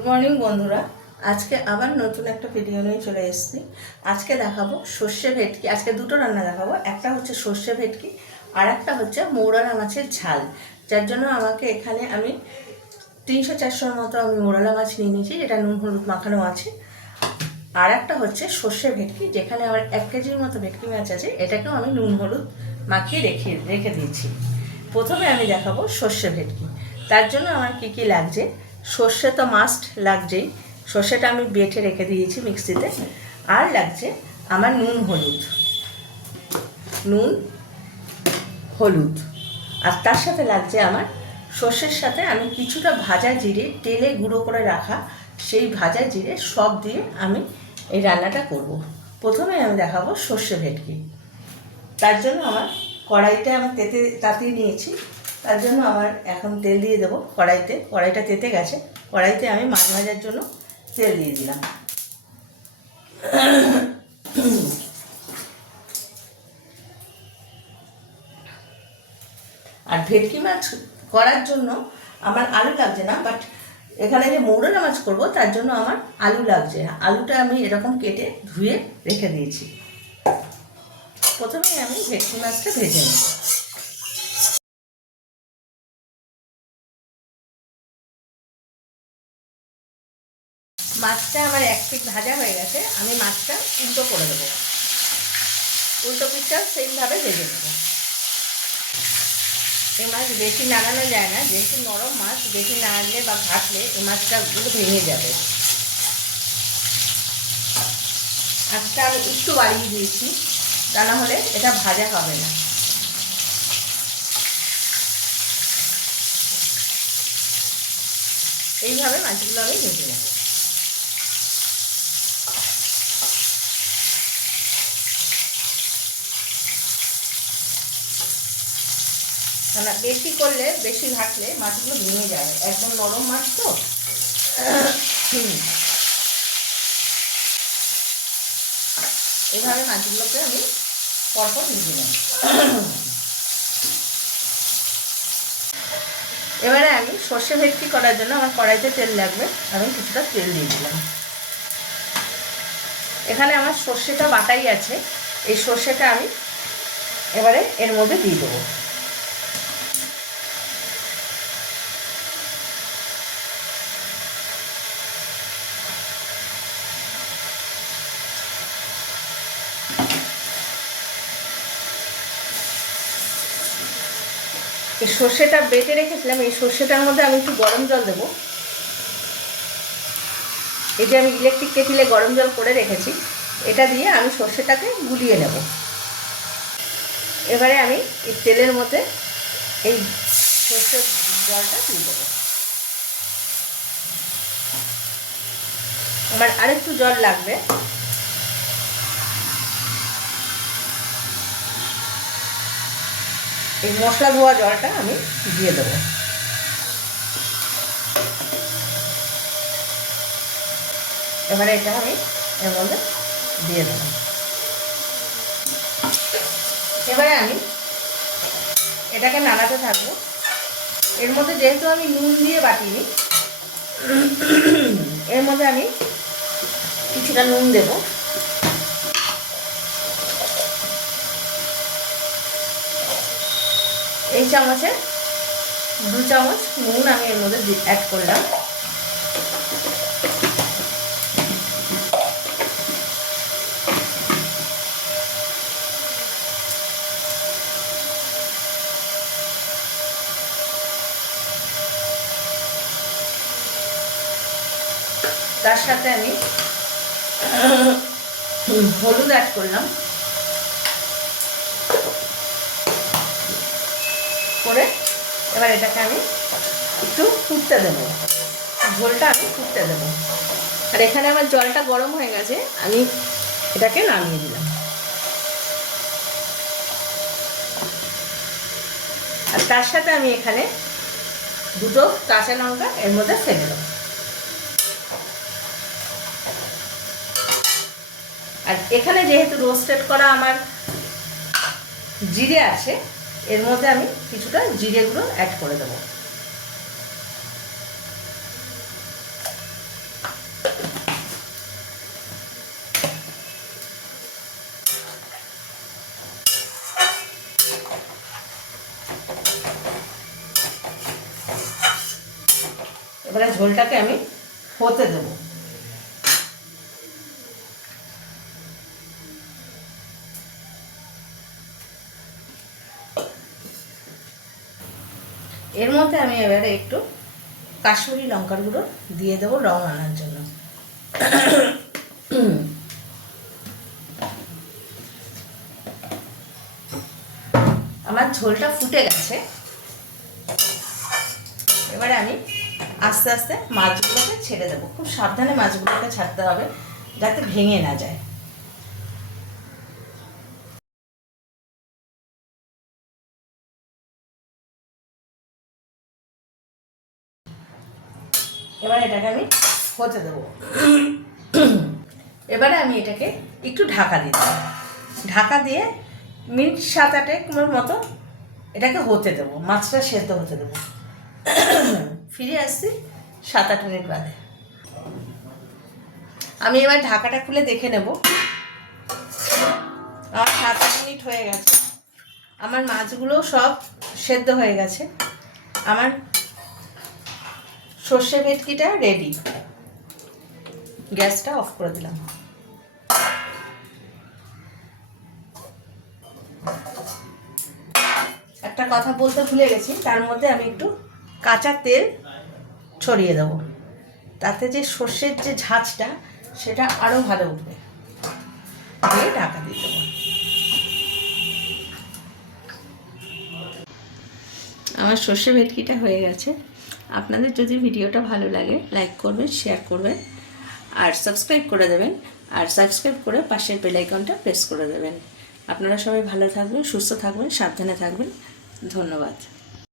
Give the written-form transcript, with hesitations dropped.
Good morning বন্ধুরা। আজকে আবার নতুন একটা ভিডিও নিয়ে চলে এসেছি। আজকে দেখাবো সর্ষে ভেটকি। আজকে দুটো রান্না দেখাবো, একটা হচ্ছে সর্ষে ভেটকি আর একটা হচ্ছে মৌরালা মাছের ঝাল। যার জন্য আমাকে এখানে আমি 300-400 মতো আমি মৌরালা মাছ নিয়ে নিয়েছি, যেটা নুন হলুদ মাখানো আছে। আর একটা হচ্ছে সর্ষে ভেটকি, যেখানে আমার 1 কেজির মতো ভেটকি মাছ আছে, এটাকেও আমি নুন হলুদ মাখিয়ে রেখে দিয়েছি। প্রথমে আমি দেখাবো সর্ষে ভেটকি। তার জন্য আমার কি কি লাগছে। সর্ষে তো মাস্ট লাগছেই, সর্ষেটা আমি বেটে রেখে দিয়েছি মিক্সিতে। আর লাগছে আমার নুন হলুদ। আর তার সাথে লাগছে আমার সর্ষের সাথে আমি কিছুটা ভাজা জিরে, তেলে গুঁড়ো করে রাখা সেই ভাজা জিরে সব দিয়ে আমি এই রান্নাটা করব। প্রথমে আমি দেখাবো সর্ষে ভেটকি। তার জন্য আমার কড়াইটা আমি তাতিয়ে নিয়েছি। তার জন্য আমার এখন তেল দিয়ে দেবো কড়াইটা তেতে গেছে। কড়াইতে আমি মাছ ভাজার জন্য তেল দিয়ে দিলাম। আর ভেটকি মাছ করার জন্য আমার আলু লাগছে না, বাট এখানে যে মৌরালা মাছ করবো তার জন্য আমার আলু লাগছে। আলুটা আমি এরকম কেটে ধুয়ে রেখে দিয়েছি। প্রথমে আমি ভেটকি মাছটা ভেজে নেব। মাছটা আমার এক পিঠ ভাজা হয়ে গেছে, আমি মাছটা উল্টো করে দেবো। উল্টো পিঠটা সেইভাবে ভেজে নেব। এই মাছ বেশি নাড়ানো যায় না, যেহেতু নরম মাছ, বেশি নাড়লে বা ঘাটলে এই মাছটাগুলো ভেঙে যাবে। আজটা আমি একটু বাড়িয়ে দিয়েছি, তা না হলে এটা ভাজা হবে না। এইভাবে মাছগুলো আমি ভেজে নেব। কেননা বেশি করলে, বেশি ঘাটলে মাছগুলো ভেঙে যাবে, একদম নরম মাছ তো। এইভাবে মাছগুলোকে আমি পরপর ভেজে নেব। এবারে আমি সর্ষে ভেটকি করার জন্য আমার কড়াইতে তেল লাগবে, আমি কিছুটা তেল দিয়ে দিলাম। এখানে আমার সর্ষেটা বাটাই আছে, এই সর্ষেটা আমি এবারে এর মধ্যে দিয়ে দেবো। এই সর্ষেটা বেটে রেখেছিলাম, এই সর্ষেটার মধ্যে আমি একটু গরম জল দেবো। এই যে আমি ইলেকট্রিক কেটলে গরম জল করে রেখেছি, এটা দিয়ে আমি সর্ষেটাকে গুলিয়ে নেব। এবারে আমি এই তেলের মধ্যে এই সর্ষের জলটা দিয়ে দেবো। আমার আরেকটু জল লাগবে। এই মশলা ধোয়া জলটা আমি দিয়ে দেবো। এবারে এটা আমি এর মধ্যে দিয়ে দেবো। এবারে আমি এটাকে নাড়াতে থাকবো। এর মধ্যে যেহেতু আমি নুন দিয়ে বাটিনি, এর মধ্যে আমি কিছুটা নুন দেবো। এই চামচে 2 চামচ নুন আমি এর মধ্যে অ্যাড করলাম। তার সাথে আমি হলুদ অ্যাড করলাম, করে এবার এটাকে আমি একটু ফুটতে দেবো। ঝোলটা আমি ফুটতে দেবো। আর এখানে আমার জলটা গরম হয়ে গেছে, আমি এটাকে নামিয়ে দিলাম। আর তার সাথে আমি এখানে 2টো কাঁচা লঙ্কা এর মধ্যে ফেলে দেবো। আর এখানে যেহেতু রোস্টেড করা আমার জিরে আছে, এর মধ্যে আমি কিছুটা জিরে গুঁড়ো অ্যাড করে দেবো। এবারে ঝোলটাকে আমি হতে দেবো। এর মধ্যে আমি এবারে একটু কাশ্মীরি লঙ্কার গুঁড়ো দিয়ে দেবো রং আনার জন্য। আমার ঝোলটা ফুটে গেছে। এবারে আমি আস্তে আস্তে মাছগুলোকে ছেড়ে দেবো। খুব সাবধানে মাছগুলোকে ছাড়তে হবে যাতে ভেঙে না যায়। এবার এটাকে আমি হতে দেবো। এবারে আমি এটাকে একটু ঢাকা দিয়ে দেবো। ঢাকা দিয়ে মিনিট 7-8 মতো এটাকে হতে দেবো, মাছটা সেদ্ধ হতে দেবো। ফিরে আসছি 7-8 মিনিট বাদে। আমি এবার ঢাকাটা খুলে দেখে নেব। আমার 7-8 মিনিট হয়ে গেছে। আমার মাছগুলো সব সেদ্ধ হয়ে গেছে। আমার সর্ষে ভেটকিটা রেডি। গ্যাসটা অফ করে দিলাম। একটা কথা বলতে ভুলে গেছি, তার মধ্যে আমি একটু কাঁচা তেল ছড়িয়ে দেবো, তাতে যে সর্ষের যে ঝাঁঝটা সেটা আরও ভালো উঠবে। দিয়ে ঢাকা দিয়ে দেবো। আমার সর্ষে ভেটকিটা হয়ে গেছে। আপনাদের যদি ভিডিওটা ভালো লাগে লাইক করবেন, শেয়ার করবেন আর সাবস্ক্রাইব করে দেবেন। আর সাবস্ক্রাইব করে পাশের বেল আইকনটা প্রেস করে দেবেন। আপনারা সবাই ভালো থাকবেন, সুস্থ থাকবেন, সাবধানে থাকবেন। ধন্যবাদ।